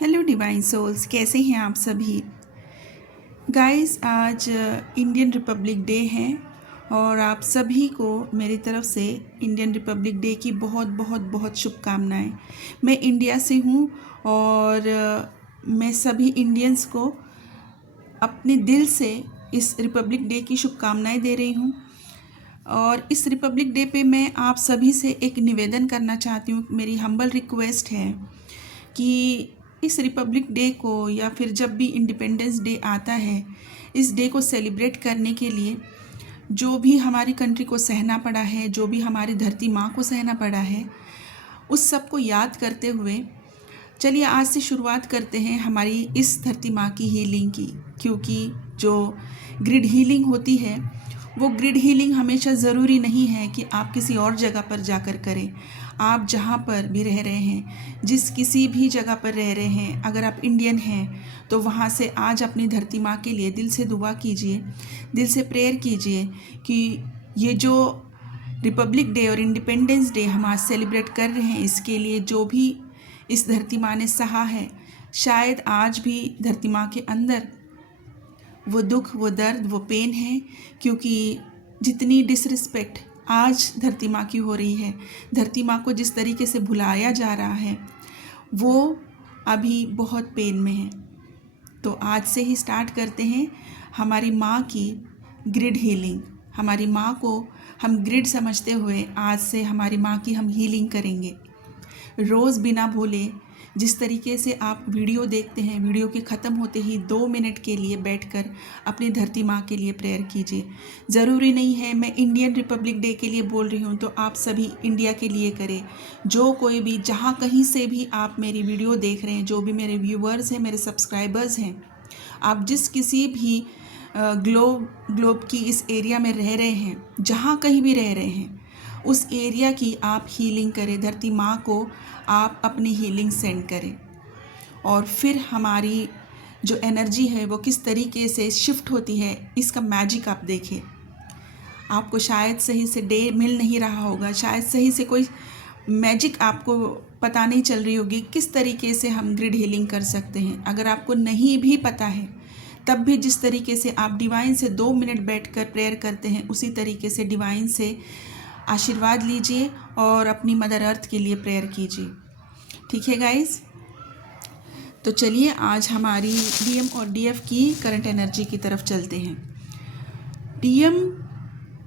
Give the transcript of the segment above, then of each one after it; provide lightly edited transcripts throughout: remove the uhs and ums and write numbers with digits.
Hello divine souls, कैसे हैं आप सभी। गाइस, आज इंडियन रिपब्लिक डे है और आप सभी को मेरी तरफ से इंडियन रिपब्लिक डे की बहुत बहुत बहुत शुभकामनाएं। मैं इंडिया से हूं और मैं सभी इंडियंस को अपने दिल से इस रिपब्लिक डे की शुभकामनाएं दे रही हूं। और इस रिपब्लिक डे पे मैं आप सभी से एक निवेदन करना चाहती हूँ। मेरी हम्बल रिक्वेस्ट है कि इस रिपब्लिक डे को या फिर जब भी इंडिपेंडेंस डे आता है, इस डे को सेलिब्रेट करने के लिए जो भी हमारी कंट्री को सहना पड़ा है, जो भी हमारी धरती माँ को सहना पड़ा है, उस सब को याद करते हुए चलिए आज से शुरुआत करते हैं हमारी इस धरती माँ की हीलिंग की। क्योंकि जो ग्रिड हीलिंग होती है, वो ग्रिड हीलिंग हमेशा ज़रूरी नहीं है कि आप किसी और जगह पर जाकर करें। आप जहाँ पर भी रह रहे हैं, जिस किसी भी जगह पर रह रहे हैं, अगर आप इंडियन हैं तो वहाँ से आज अपनी धरती माँ के लिए दिल से दुआ कीजिए, दिल से प्रेयर कीजिए कि ये जो रिपब्लिक डे और इंडिपेंडेंस डे हम आज सेलिब्रेट कर रहे हैं, इसके लिए जो भी इस धरती माँ ने सहा है, शायद आज भी धरती माँ के अंदर वो दुख, वो दर्द, वो पेन है। क्योंकि जितनी डिसरिस्पेक्ट आज धरती माँ की हो रही है, धरती माँ को जिस तरीके से भुलाया जा रहा है, वो अभी बहुत पेन में है। तो आज से ही स्टार्ट करते हैं हमारी माँ की ग्रिड हीलिंग। हमारी माँ को हम ग्रिड समझते हुए आज से हमारी माँ की हम हीलिंग करेंगे। रोज़ बिना भूले जिस तरीके से आप वीडियो देखते हैं, वीडियो के ख़त्म होते ही 2 मिनट के लिए बैठकर अपनी धरती माँ के लिए प्रेयर कीजिए। ज़रूरी नहीं है मैं इंडियन रिपब्लिक डे के लिए बोल रही हूँ तो आप सभी इंडिया के लिए करें। जो कोई भी जहाँ कहीं से भी आप मेरी वीडियो देख रहे हैं, जो भी मेरे व्यूवर्स हैं, मेरे सब्सक्राइबर्स हैं, आप जिस किसी भी ग्लोब की इस एरिया में रह रहे हैं, जहाँ कहीं भी रह रहे हैं, उस एरिया की आप हीलिंग करें। धरती माँ को आप अपनी हीलिंग सेंड करें और फिर हमारी जो एनर्जी है वो किस तरीके से शिफ्ट होती है, इसका मैजिक आप देखें। आपको शायद सही से डे मिल नहीं रहा होगा, शायद सही से कोई मैजिक आपको पता नहीं चल रही होगी किस तरीके से हम ग्रिड हीलिंग कर सकते हैं। अगर आपको नहीं भी पता है तब भी जिस तरीके से आप डिवाइन से 2 मिनट बैठकर प्रेयर करते हैं, उसी तरीके से डिवाइन से आशीर्वाद लीजिए और अपनी मदर अर्थ के लिए प्रेयर कीजिए। ठीक है गाइस, तो चलिए आज हमारी डीएम और डीएफ की करंट एनर्जी की तरफ चलते हैं। डीएम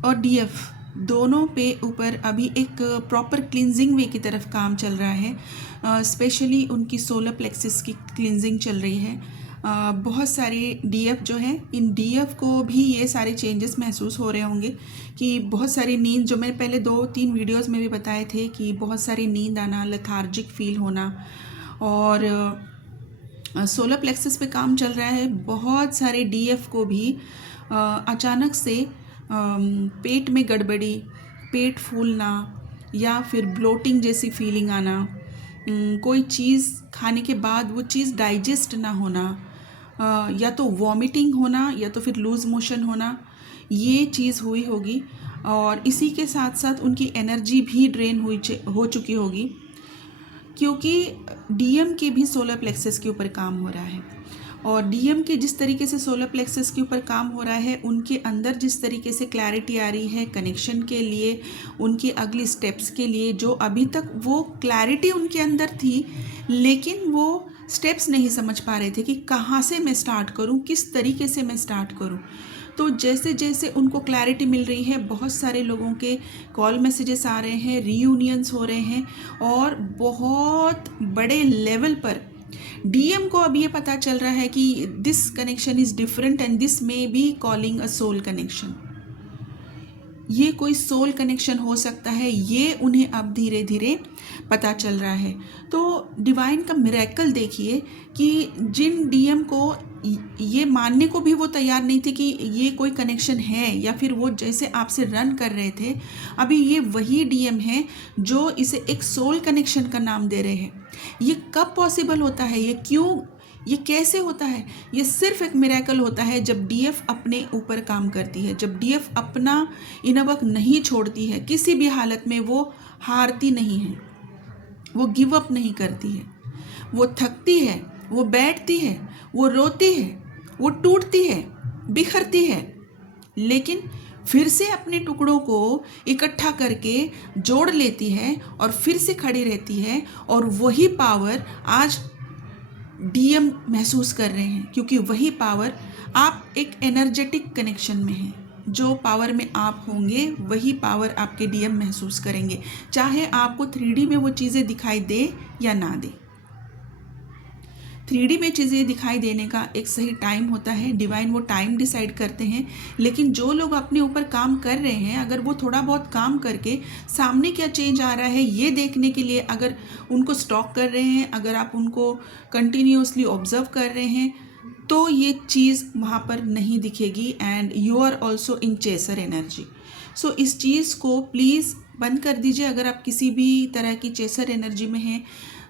और डीएफ दोनों पे ऊपर अभी एक प्रॉपर क्लिनजिंग वे की तरफ काम चल रहा है। स्पेशली उनकी सोलर प्लेक्सिस की क्लिनजिंग चल रही है। बहुत सारे डीएफ जो हैं, इन डीएफ को भी ये सारे चेंजेस महसूस हो रहे होंगे कि बहुत सारी नींद, जो मैंने पहले 2-3 वीडियोस में भी बताए थे कि बहुत सारी नींद आना, लेथार्जिक फील होना, और सोलर प्लेक्सस पे काम चल रहा है। बहुत सारे डीएफ को भी अचानक से पेट में गड़बड़ी, पेट फूलना या फिर ब्लोटिंग जैसी फीलिंग आना, कोई चीज़ खाने के बाद वो चीज़ डाइजेस्ट ना होना, या तो वॉमिटिंग होना या तो फिर लूज़ मोशन होना, ये चीज़ हुई होगी। और इसी के साथ साथ उनकी एनर्जी भी ड्रेन हो चुकी होगी, क्योंकि डीएम के भी सोलर प्लेक्सस के ऊपर काम हो रहा है। और डीएम के जिस तरीके से सोलर प्लेक्सस के ऊपर काम हो रहा है, उनके अंदर जिस तरीके से क्लैरिटी आ रही है कनेक्शन के लिए, उनके अगली स्टेप्स के लिए, जो अभी तक वो क्लैरिटी उनके अंदर थी लेकिन वो स्टेप्स नहीं समझ पा रहे थे कि कहाँ से मैं स्टार्ट करूँ, किस तरीके से मैं स्टार्ट करूँ। तो जैसे जैसे उनको क्लैरिटी मिल रही है, बहुत सारे लोगों के कॉल मैसेजेस आ रहे हैं, रीयूनियंस हो रहे हैं, और बहुत बड़े लेवल पर डीएम को अब ये पता चल रहा है कि this connection is different and this may be calling a soul connection. ये कोई सोल कनेक्शन हो सकता है, ये उन्हें अब धीरे धीरे पता चल रहा है। तो डिवाइन का मिरेकल देखिए कि जिन डीएम को ये मानने को भी वो तैयार नहीं थे कि ये कोई कनेक्शन है, या फिर वो जैसे आपसे रन कर रहे थे, अभी ये वही डीएम है जो इसे एक सोल कनेक्शन का नाम दे रहे हैं। ये कब पॉसिबल होता है, ये क्यों, ये कैसे होता है? ये सिर्फ एक मिरेकल होता है जब डीएफ अपने ऊपर काम करती है, जब डीएफ अपना इनर वर्क नहीं छोड़ती है, किसी भी हालत में वो हारती नहीं है, वो गिव अप नहीं करती है, वो थकती है वो बैठती है, वो रोती है, वो टूटती है, बिखरती है, लेकिन फिर से अपने टुकड़ों को इकट्ठा करके जोड़ लेती है और फिर से खड़ी रहती है। और वही पावर आज डीएम महसूस कर रहे हैं, क्योंकि वही पावर आप एक एनर्जेटिक कनेक्शन में हैं। जो पावर में आप होंगे वही पावर आपके डीएम महसूस करेंगे, चाहे आपको 3D में वो चीज़ें दिखाई दे या ना दे। 3D में चीज़ें दिखाई देने का एक सही टाइम होता है, डिवाइन वो टाइम डिसाइड करते हैं। लेकिन जो लोग अपने ऊपर काम कर रहे हैं, अगर वो थोड़ा बहुत काम करके सामने क्या चेंज आ रहा है ये देखने के लिए अगर उनको स्टॉक कर रहे हैं, अगर आप उनको कंटिन्यूसली ऑब्जर्व कर रहे हैं, तो ये चीज़ वहाँ पर नहीं दिखेगी। And you are also in chaser energy. So इस चीज़ को प्लीज़ बंद कर दीजिए। अगर आप किसी भी तरह की चेसर एनर्जी में हैं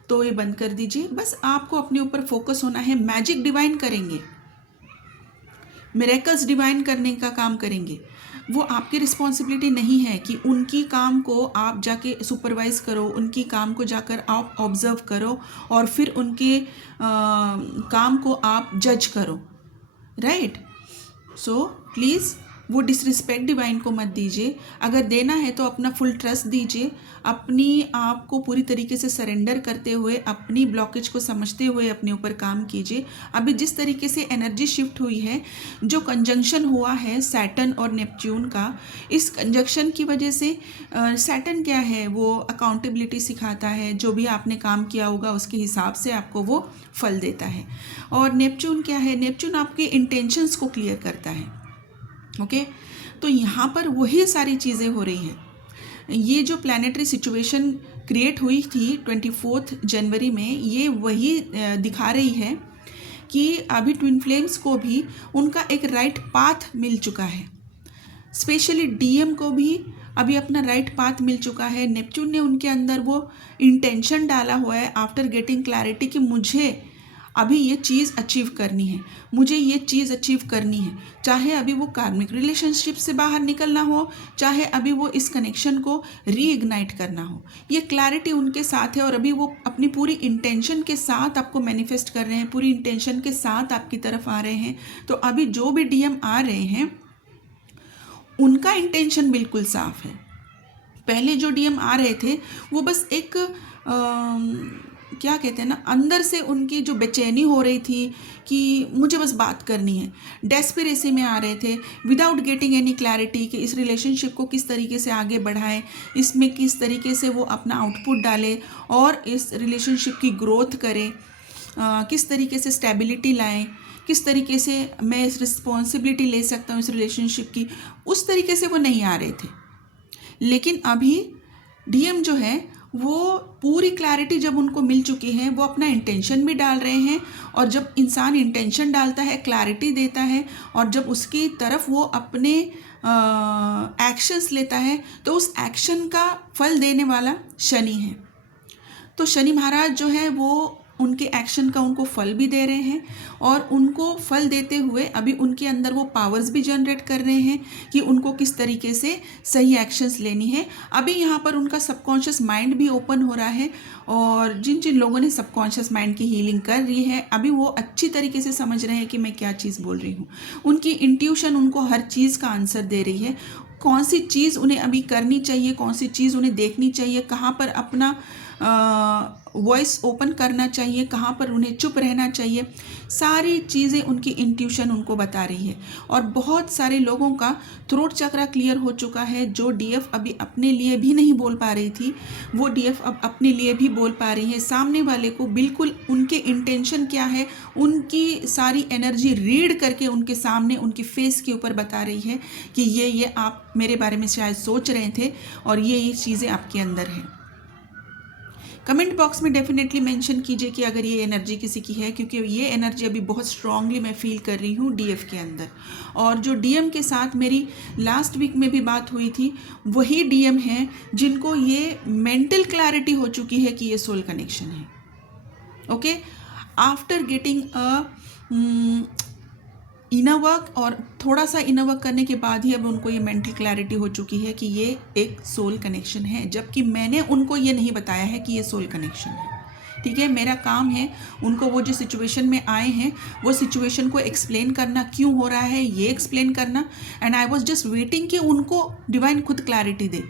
तो ये बंद कर दीजिए। बस आपको अपने ऊपर फोकस होना है। मैजिक डिवाइन करेंगे, मिरेकल्स डिवाइन करने का काम करेंगे। वो आपकी रिस्पॉन्सिबिलिटी नहीं है कि उनकी काम को आप जाके सुपरवाइज करो, उनकी काम को जाकर आप ऑब्जर्व करो और फिर उनके काम को आप जज करो, राइट। सो प्लीज़ वो डिसरिस्पेक्ट डिवाइन को मत दीजिए। अगर देना है तो अपना फुल ट्रस्ट दीजिए, अपनी आप को पूरी तरीके से सरेंडर करते हुए, अपनी ब्लॉकेज को समझते हुए अपने ऊपर काम कीजिए। अभी जिस तरीके से एनर्जी शिफ्ट हुई है, जो कंजंक्शन हुआ है सैटर्न और नेपच्यून का, इस कंजंक्शन की वजह से सैटर्न क्या है, वो अकाउंटेबिलिटी सिखाता है। जो भी आपने काम किया होगा उसके हिसाब से आपको वो फल देता है। और नेपच्यून क्या है, नेपच्यून आपके इंटेंशंस को क्लियर करता है। ओके तो यहाँ पर वही सारी चीज़ें हो रही हैं। ये जो प्लानिटरी सिचुएशन क्रिएट हुई थी 24 जनवरी में, ये वही दिखा रही है कि अभी ट्विन फ्लेम्स को भी उनका एक राइट पाथ मिल चुका है। स्पेशली डीएम को भी अभी अपना राइट पाथ मिल चुका है। नेपच्यून ने उनके अंदर वो इंटेंशन डाला हुआ है आफ्टर गेटिंग क्लैरिटी कि मुझे अभी ये चीज़ अचीव करनी है, मुझे ये चीज़ अचीव करनी है। चाहे अभी वो कार्मिक रिलेशनशिप से बाहर निकलना हो, चाहे अभी वो इस कनेक्शन को रीइग्नाइट करना हो, ये क्लैरिटी उनके साथ है। और अभी वो अपनी पूरी इंटेंशन के साथ आपको मैनिफेस्ट कर रहे हैं, पूरी इंटेंशन के साथ आपकी तरफ आ रहे हैं। तो अभी जो भी डीएम आ रहे हैं उनका इंटेंशन बिल्कुल साफ है। पहले जो डीएम आ रहे थे वो बस एक क्या कहते हैं ना, अंदर से उनकी जो बेचैनी हो रही थी कि मुझे बस बात करनी है, डेस्परेसी में आ रहे थे विदाउट गेटिंग एनी क्लैरिटी कि इस रिलेशनशिप को किस तरीके से आगे बढ़ाएं, इसमें किस तरीके से वो अपना आउटपुट डालें और इस रिलेशनशिप की ग्रोथ करें, किस तरीके से स्टेबिलिटी लाएं, किस तरीके से मैं इस रिस्पॉन्सिबिलिटी ले सकता हूँ इस रिलेशनशिप की। उस तरीके से वो नहीं आ रहे थे। लेकिन अभी डीएम जो है वो पूरी क्लैरिटी जब उनको मिल चुकी है, वो अपना इंटेंशन भी डाल रहे हैं। और जब इंसान इंटेंशन डालता है, क्लैरिटी देता है और जब उसकी तरफ वो अपने एक्शंस लेता है, तो उस एक्शन का फल देने वाला शनि है। तो शनि महाराज जो है वो उनके एक्शन का उनको फल भी दे रहे हैं और उनको फल देते हुए अभी उनके अंदर वो पावर्स भी जनरेट कर रहे हैं कि उनको किस तरीके से सही एक्शंस लेनी है। अभी यहाँ पर उनका सबकॉन्शियस माइंड भी ओपन हो रहा है और जिन जिन लोगों ने सबकॉन्शियस माइंड की हीलिंग कर रही है, अभी वो अच्छी तरीके से समझ रहे हैं कि मैं क्या चीज़ बोल रही हूँ। उनकी इंट्यूशन उनको हर चीज़ का आंसर दे रही है। कौन सी चीज़ उन्हें अभी करनी चाहिए, कौन सी चीज़ उन्हें देखनी चाहिए, कहाँ पर अपना वॉइस ओपन करना चाहिए, कहाँ पर उन्हें चुप रहना चाहिए, सारी चीज़ें उनकी इंट्यूशन उनको बता रही है। और बहुत सारे लोगों का थ्रोट चक्रा क्लियर हो चुका है। जो डीएफ अभी अपने लिए भी नहीं बोल पा रही थी, वो डीएफ अब अपने लिए भी बोल पा रही है। सामने वाले को बिल्कुल उनके इंटेंशन क्या है, उनकी सारी एनर्जी रीड करके उनके सामने उनकी फेस के ऊपर बता रही है कि ये आप मेरे बारे में शायद सोच रहे थे और ये चीज़ें आपके अंदर हैं। कमेंट बॉक्स में डेफिनेटली मेंशन कीजिए कि अगर ये एनर्जी किसी की है, क्योंकि ये एनर्जी अभी बहुत स्ट्रांगली मैं फील कर रही हूँ डीएफ के अंदर। और जो डीएम के साथ मेरी लास्ट वीक में भी बात हुई थी, वही डीएम है जिनको ये मेंटल क्लैरिटी हो चुकी है कि ये सोल कनेक्शन है। Okay, after getting a inner work और थोड़ा सा इनर वर्क करने के बाद ही अब उनको ये मेंटल क्लैरिटी हो चुकी है कि ये एक सोल कनेक्शन है, जबकि मैंने उनको ये नहीं बताया है कि ये सोल कनेक्शन है। ठीक है, मेरा काम है उनको वो जो सिचुएशन में आए हैं वो सिचुएशन को एक्सप्लेन करना, क्यों हो रहा है ये एक्सप्लेन करना। And I was just waiting कि उनको डिवाइन खुद क्लैरिटी दे।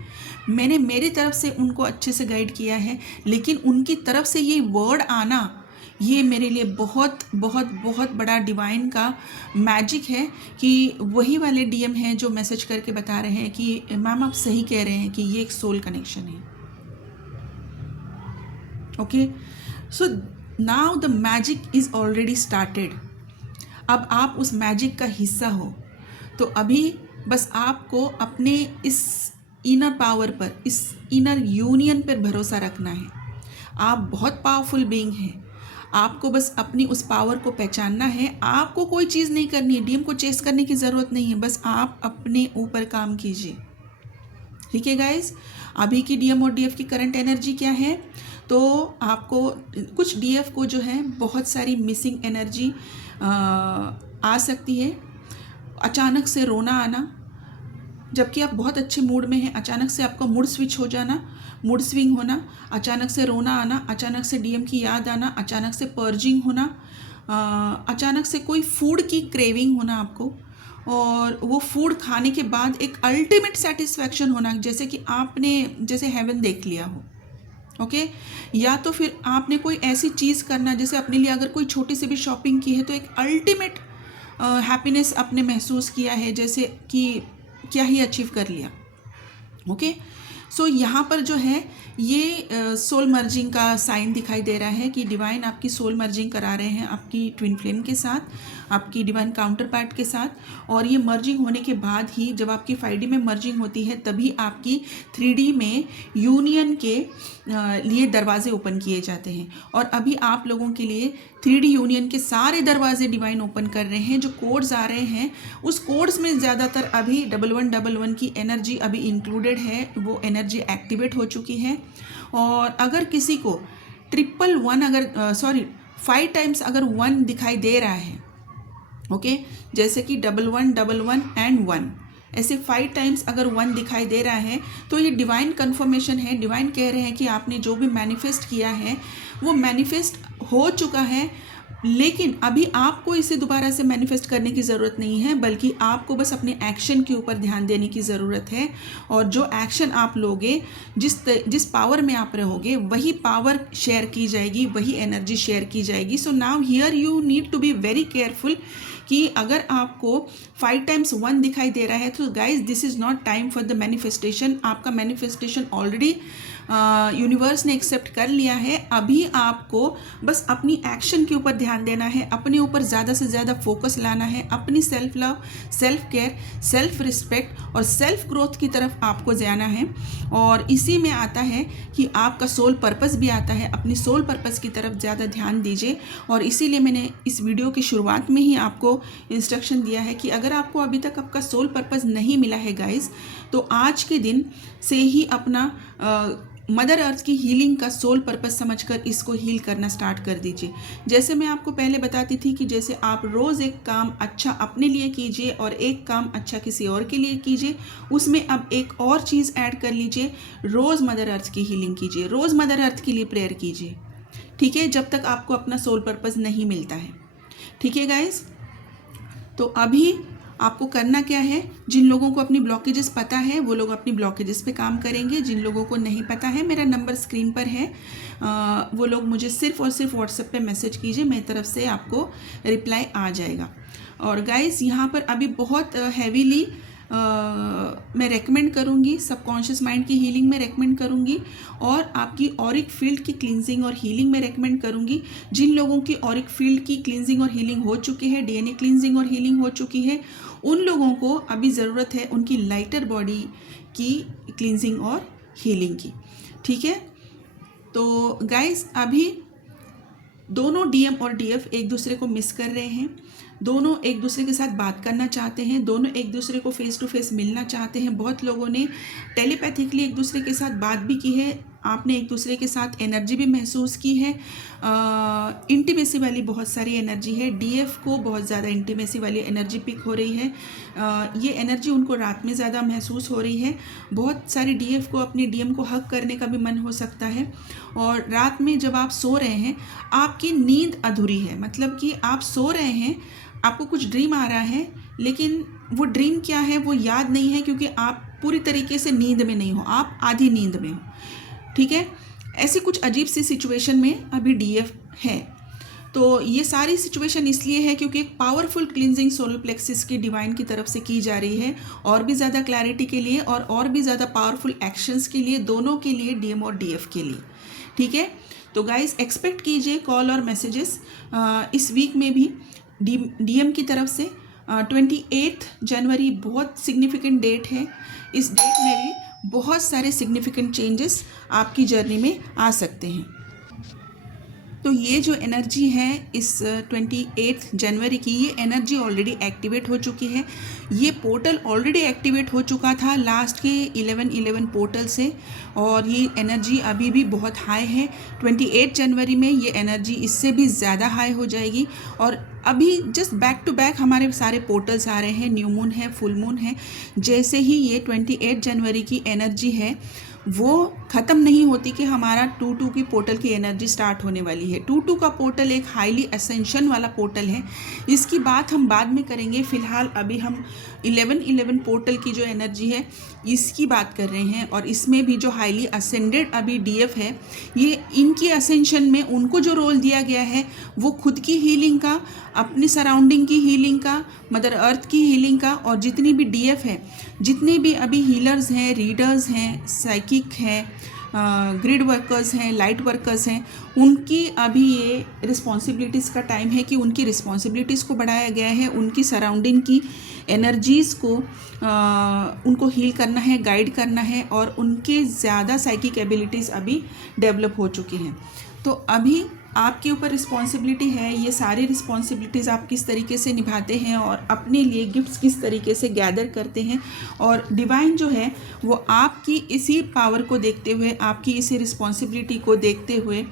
मैंने मेरी तरफ से उनको अच्छे से गाइड किया है, लेकिन उनकी तरफ से ये वर्ड आना, ये मेरे लिए बहुत बहुत बहुत बड़ा डिवाइन का मैजिक है कि वही वाले डीएम हैं जो मैसेज करके बता रहे हैं कि मैम आप सही कह रहे हैं कि ये एक सोल कनेक्शन है। Okay, so now the magic is already started. अब आप उस मैजिक का हिस्सा हो, तो अभी बस आपको अपने इस इनर पावर पर, इस इनर यूनियन पर भरोसा रखना है। आप बहुत पावरफुल बीइंग हैं, आपको बस अपनी उस पावर को पहचानना है। आपको कोई चीज़ नहीं करनी है, डीएम को चेस करने की ज़रूरत नहीं है, बस आप अपने ऊपर काम कीजिए। ठीक है गाइस, अभी की डीएम और डीएफ की करंट एनर्जी क्या है? तो आपको कुछ डीएफ को जो है बहुत सारी मिसिंग एनर्जी आ सकती है। अचानक से रोना आना, जबकि आप बहुत अच्छे मूड में हैं, अचानक से आपका मूड स्विच हो जाना, मूड स्विंग होना, अचानक से रोना आना, अचानक से डीएम की याद आना, अचानक से पर्जिंग होना, अचानक से कोई फूड की क्रेविंग होना आपको, और वो फूड खाने के बाद एक अल्टीमेट सेटिस्फैक्शन होना, जैसे कि आपने जैसे हेवन देख लिया हो। ओके, या तो फिर आपने कोई ऐसी चीज़ करना, जैसे अपने लिए अगर कोई छोटी सी भी शॉपिंग की है तो एक अल्टीमेट हैप्पीनेस आपने महसूस किया है, जैसे कि क्या ही अचीव कर लिया। ओके, सो यहाँ पर जो है ये सोल मर्जिंग का साइन दिखाई दे रहा है कि डिवाइन आपकी सोल मर्जिंग करा रहे हैं आपकी ट्विन फ्लेम के साथ, आपकी डिवाइन काउंटर पार्ट के साथ। और ये मर्जिंग होने के बाद ही, जब आपकी 5D में मर्जिंग होती है, तभी आपकी 3D में यूनियन के लिए दरवाजे ओपन किए जाते हैं। और अभी आप लोगों के लिए 3D यूनियन के सारे दरवाजे डिवाइन ओपन कर रहे हैं। जो कोड्स आ रहे हैं उस कोड्स में ज़्यादातर अभी 1111 की एनर्जी अभी इंक्लूडेड है, वो एनर्जी एक्टिवेट हो चुकी है। और अगर किसी को 111 अगर 5 टाइम्स अगर 1 दिखाई दे रहा है, ओके, जैसे कि 1111 एंड 1, ऐसे 5 टाइम्स अगर 1 दिखाई दे रहा है, तो ये डिवाइन कन्फर्मेशन है। डिवाइन कह रहे हैं कि आपने जो भी मैनिफेस्ट किया है वो मैनिफेस्ट हो चुका है, लेकिन अभी आपको इसे दोबारा से मैनिफेस्ट करने की ज़रूरत नहीं है, बल्कि आपको बस अपने एक्शन के ऊपर ध्यान देने की ज़रूरत है। और जो एक्शन आप लोगे, जिस पावर में आप रहोगे, वही पावर शेयर की जाएगी, वही एनर्जी शेयर की जाएगी। So now here you need to be very careful कि अगर आपको 5 टाइम्स 1 दिखाई दे रहा है, तो guys this is not time for the manifestation. आपका मैनिफेस्टेशन ऑलरेडी यूनिवर्स ने एक्सेप्ट कर लिया है। अभी आपको बस अपनी एक्शन के ऊपर ध्यान देना है, अपने ऊपर ज़्यादा से ज़्यादा फोकस लाना है, अपनी self love, self care, self respect और सेल्फ ग्रोथ की तरफ आपको जाना है। और इसी में आता है कि आपका सोल पर्पस भी आता है। अपनी सोल पर्पस की तरफ ज़्यादा ध्यान दीजिए। और इसीलिए मैंने इस वीडियो की शुरुआत में ही आपको इंस्ट्रक्शन दिया है कि अगर आपको अभी तक आपका सोल पर्पस नहीं मिला है गाइस, तो आज के दिन से ही अपना मदर अर्थ की हीलिंग का सोल पर्पस समझकर इसको हील करना स्टार्ट कर दीजिए। जैसे मैं आपको पहले बताती थी कि जैसे आप रोज़ एक काम अच्छा अपने लिए कीजिए और एक काम अच्छा किसी और के लिए कीजिए, उसमें अब एक और चीज़ ऐड कर लीजिए, रोज़ मदर अर्थ की हीलिंग कीजिए, रोज़ मदर अर्थ के लिए प्रेयर कीजिए। ठीक है, जब तक आपको अपना सोल पर्पस नहीं मिलता है। ठीक है गाइस, तो अभी आपको करना क्या है, जिन लोगों को अपनी ब्लॉकेजेस पता है वो लोग अपनी ब्लॉकेजेस पे काम करेंगे। जिन लोगों को नहीं पता है, मेरा नंबर स्क्रीन पर है, वो लोग मुझे सिर्फ और सिर्फ व्हाट्सएप पे मैसेज कीजिए, मेरी तरफ से आपको रिप्लाई आ जाएगा। और गाइस यहाँ पर अभी बहुत हैवीली मैं रेकमेंड करूँगी, सबकॉन्शियस माइंड की हीलिंग में रेकमेंड करूँगी, और आपकी ऑरिक फील्ड की क्लींजिंग और हीलिंग में रेकमेंड करूँगी। जिन लोगों की ऑरिक फील्ड की क्लींजिंग और हीलिंग हो चुकी है, डीएनए क्लींजिंग और हीलिंग हो चुकी है, उन लोगों को अभी ज़रूरत है उनकी लाइटर बॉडी की क्लींजिंग और हीलिंग की। ठीक है, तो गाइस अभी दोनों डीएम और डीएफ एक दूसरे को मिस कर रहे हैं, दोनों एक दूसरे के साथ बात करना चाहते हैं, दोनों एक दूसरे को फेस टू फेस मिलना चाहते हैं। बहुत लोगों ने टेलीपैथिकली एक दूसरे के साथ बात भी की है, आपने एक दूसरे के साथ एनर्जी भी महसूस की है। इंटीमेसी वाली बहुत सारी एनर्जी है। डीएफ को बहुत ज़्यादा इंटीमेसी वाली एनर्जी पिक हो रही है। ये एनर्जी उनको रात में ज़्यादा महसूस हो रही है। बहुत सारी डीएफ को अपनी डीएम को हग करने का भी मन हो सकता है। और रात में जब आप सो रहे हैं, आपकी नींद अधूरी है, मतलब कि आप सो रहे हैं, आपको कुछ ड्रीम आ रहा है, लेकिन वो ड्रीम क्या है वो याद नहीं है, क्योंकि आप पूरी तरीके से नींद में नहीं हो, आप आधी नींद में हो। ठीक है, ऐसी कुछ अजीब सी सिचुएशन में अभी डीएफ है। तो ये सारी सिचुएशन इसलिए है क्योंकि एक पावरफुल क्लिनजिंग सोलर प्लेक्सिस की डिवाइन की तरफ से की जा रही है, और भी ज़्यादा क्लैरिटी के लिए और भी ज़्यादा पावरफुल एक्शंस के लिए, दोनों के लिए, डीएम और डीएफ के लिए। ठीक है, तो गाइस एक्सपेक्ट कीजिए कॉल और मैसेजेस इस वीक में भी डीएम की तरफ से। 28 जनवरी बहुत सिग्निफिकेंट डेट है। इस डेट में भी बहुत सारे सिग्निफिकेंट चेंजेस आपकी जर्नी में आ सकते हैं। तो ये जो एनर्जी है इस 28 जनवरी की, ये एनर्जी ऑलरेडी एक्टिवेट हो चुकी है। ये पोर्टल ऑलरेडी एक्टिवेट हो चुका था लास्ट के 11/11 पोर्टल से, और ये एनर्जी अभी भी बहुत हाई है। 28 जनवरी में ये एनर्जी इससे भी ज़्यादा हाई हो जाएगी। और अभी जस्ट बैक टू बैक हमारे सारे पोर्टल्स आ रहे हैं। न्यू मून है, फुल मून है। जैसे ही ये 28 जनवरी की एनर्जी है वो ख़त्म नहीं होती कि हमारा 2/2 की पोर्टल की एनर्जी स्टार्ट होने वाली है। 2/2 का पोर्टल एक हाईली असेंशन वाला पोर्टल है, इसकी बात हम बाद में करेंगे। फ़िलहाल अभी हम 11/11 पोर्टल की जो एनर्जी है इसकी बात कर रहे हैं। और इसमें भी जो हाईली असेंडेड अभी डीएफ है, ये इनकी असेंशन में उनको जो रोल दिया गया है वो खुद की हीलिंग का, अपनी सराउंडिंग की हीलिंग का, मदर अर्थ की हीलिंग का, और जितनी भी डीएफ है, जितने भी अभी हीलर्स हैं, रीडर्स हैं, साइकिक हैं, ग्रिड वर्कर्स हैं, लाइट वर्कर्स हैं, उनकी अभी ये रिस्पॉन्सिबिलिटीज़ का टाइम है कि उनकी रिस्पॉन्सिबिलिटीज़ को बढ़ाया गया है। उनकी सराउंडिंग की एनर्जीज़ को उनको हील करना है, गाइड करना है, और उनके ज़्यादा साइकिक एबिलिटीज़ अभी डेवलप हो चुकी हैं। तो अभी आपके ऊपर रिस्पॉन्सिबिलिटी है, ये सारी रिस्पॉन्सिबिलिटीज़ आप किस तरीके से निभाते हैं और अपने लिए गिफ्ट्स किस तरीके से गैदर करते हैं। और डिवाइन जो है वो आपकी इसी पावर को देखते हुए, आपकी इसी रिस्पॉन्सिबिलिटी को देखते हुए,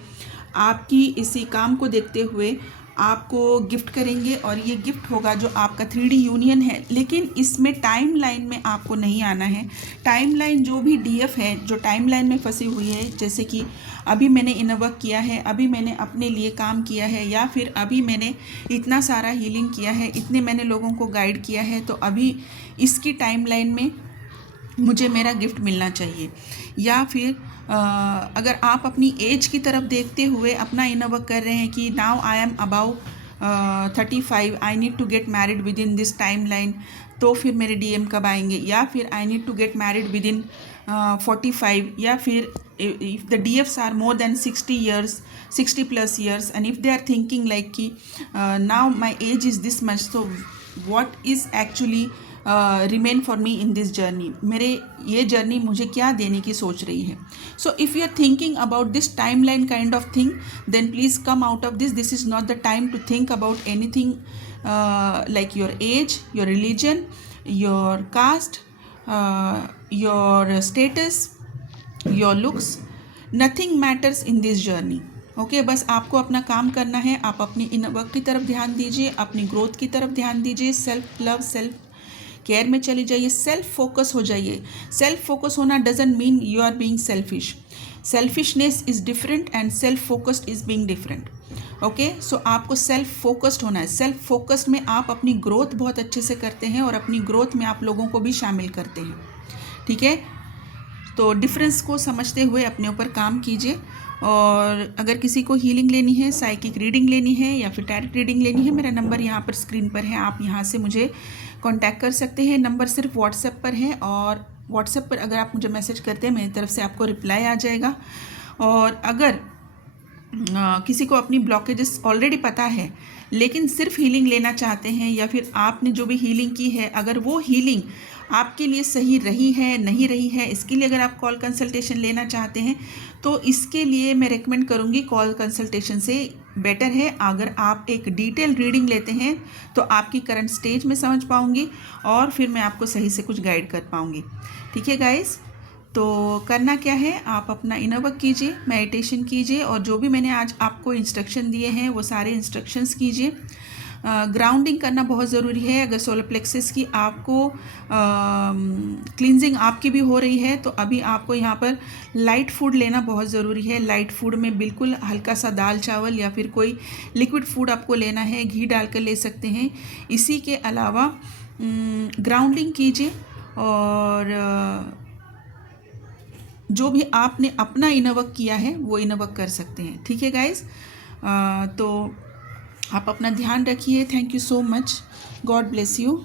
आपकी इसी काम को देखते हुए आपको गिफ्ट करेंगे। और ये गिफ्ट होगा जो आपका 3D यूनियन है, लेकिन इसमें टाइम लाइन में आपको नहीं आना है। टाइम लाइन जो भी डीएफ है जो टाइम लाइन में फंसी हुई है, जैसे कि अभी मैंने इनर वर्क किया है, अभी मैंने अपने लिए काम किया है, या फिर अभी मैंने इतना सारा हीलिंग किया है, इतने मैंने लोगों को गाइड किया है, तो अभी इसकी टाइम लाइन में मुझे मेरा गिफ्ट मिलना चाहिए। या फिर अगर आप अपनी एज की तरफ देखते हुए अपना इनर वर्क कर रहे हैं कि now I am about 35, I need to get married within this time line, तो फिर मेरे डीएम कब आएंगे। या फिर I need to get married within 45, या फिर if the DFs are more than 60 years, 60+ years, and if they are thinking like कि now my age is this much, so what is actually remain for me in this journey, मेरे ये journey मुझे क्या देने की सोच रही है। So if you are thinking about this timeline kind of thing, then please come out of this. This is not the time to think about anything like your age, your religion, your caste, your status, your looks, nothing matters in this journey. Okay, बस आपको अपना काम करना है। आप अपनी inner work की तरफ ध्यान दीजिए, अपनी ग्रोथ की तरफ ध्यान दीजिए, सेल्फ लव, सेल्फ केयर में चली जाइए, सेल्फ फोकस हो जाइए। सेल्फ फोकस होना doesn't mean you are being selfish. Selfishness is different and self focused is being different. Okay, so आपको सेल्फ फोकस्ड होना है। सेल्फ फोकस्ड में आप अपनी ग्रोथ बहुत अच्छे से करते हैं, और अपनी ग्रोथ में आप लोगों को भी शामिल करते हैं। ठीक है, तो डिफरेंस को समझते हुए अपने ऊपर काम कीजिए। और अगर किसी को हीलिंग लेनी है, साइकिक रीडिंग लेनी है, या फिर टैरोट रीडिंग लेनी है, मेरा नंबर यहाँ पर स्क्रीन पर है, आप यहाँ से मुझे कांटेक्ट कर सकते हैं। नंबर सिर्फ व्हाट्सएप पर है, और व्हाट्सएप पर अगर आप मुझे मैसेज करते हैं, मेरी तरफ से आपको रिप्लाई आ जाएगा। और अगर किसी को अपनी ब्लॉकेजेस ऑलरेडी पता है, लेकिन सिर्फ हीलिंग लेना चाहते हैं, या फिर आपने जो भी हीलिंग की है, अगर वो हीलिंग आपके लिए सही रही है, नहीं रही है, इसके लिए अगर आप कॉल कंसल्टेशन लेना चाहते हैं, तो इसके लिए मैं रेकमेंड करूँगी कॉल कंसल्टेशन से बेटर है अगर आप एक डिटेल रीडिंग लेते हैं, तो आपकी करंट स्टेज में समझ पाऊँगी, और फिर मैं आपको सही से कुछ गाइड कर पाऊँगी। ठीक है गाइस, तो करना क्या है, आप अपना इनर वर्क कीजिए, मेडिटेशन कीजिए और जो भी मैंने आज आपको इंस्ट्रक्शन दिए हैं वो सारे इंस्ट्रक्शंस कीजिए। ग्राउंडिंग करना बहुत ज़रूरी है। अगर सोलर प्लेक्सस की आपको क्लींजिंग आपकी भी हो रही है तो अभी आपको यहाँ पर लाइट फूड लेना बहुत ज़रूरी है। लाइट फूड में बिल्कुल हल्का सा दाल चावल या फिर कोई लिक्विड फूड आपको लेना है, घी डालकर ले सकते हैं। इसी के अलावा ग्राउंडिंग कीजिए और जो भी आपने अपना इनर वर्क किया है वो इनर वर्क कर सकते हैं। ठीक है गाइस, तो आप अपना ध्यान रखिए। Thank you so much. God bless you.